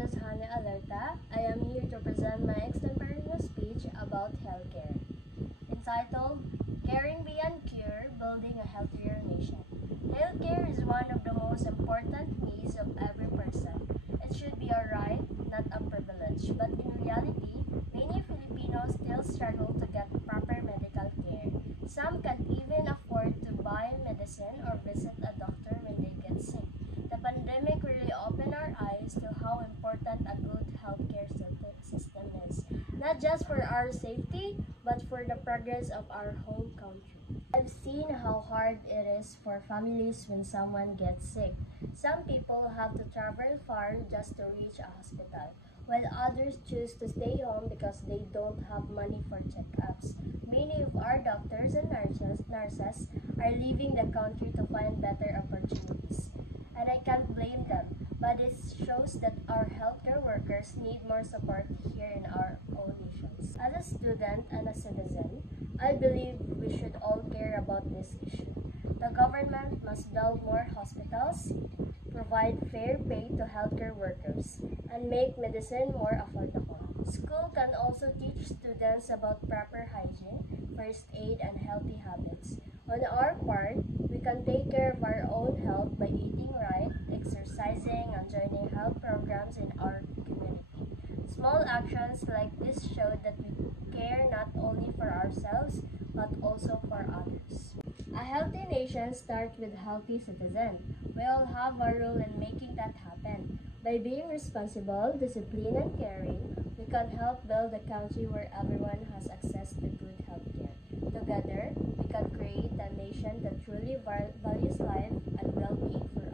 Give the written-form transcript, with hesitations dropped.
is Hane Alerta. I am here to present my extemporaneous speech about healthcare, entitled Caring Beyond Cure, Building a Healthier Nation. Healthcare is one of the most important needs of every person. It should be a right, not a privilege. But in reality, many Filipinos still struggle to get proper medical care. Some can't even afford to buy medicine or visit a doctor when they get sick. The pandemic really opened our eyes to how important a good healthcare system is, not just for our safety, but for the progress of our whole country. I've seen how hard it is for families when someone gets sick. Some people have to travel far just to reach a hospital, while others choose to stay home because they don't have money for checkups. Many of our doctors and nurses are leaving the country to find better opportunities. And I can't blame them, but it shows that our healthcare workers need more support here in our own nations. As a student and a citizen, I believe we should all care about this issue. The government must build more hospitals, provide fair pay to healthcare workers, and make medicine more affordable. School can also teach students about proper hygiene, first aid, and healthy habits. On our part, we can take care of our own health by eating right, exercising, and joining health programs in our community. Small actions like this show that we care not only for ourselves, but also for others. A healthy nation starts with healthy citizens. We all have a role in making that happen. By being responsible, disciplined, and caring, we can help build a country where everyone has access to good health care. Together, we can create a nation that truly values life and well-being for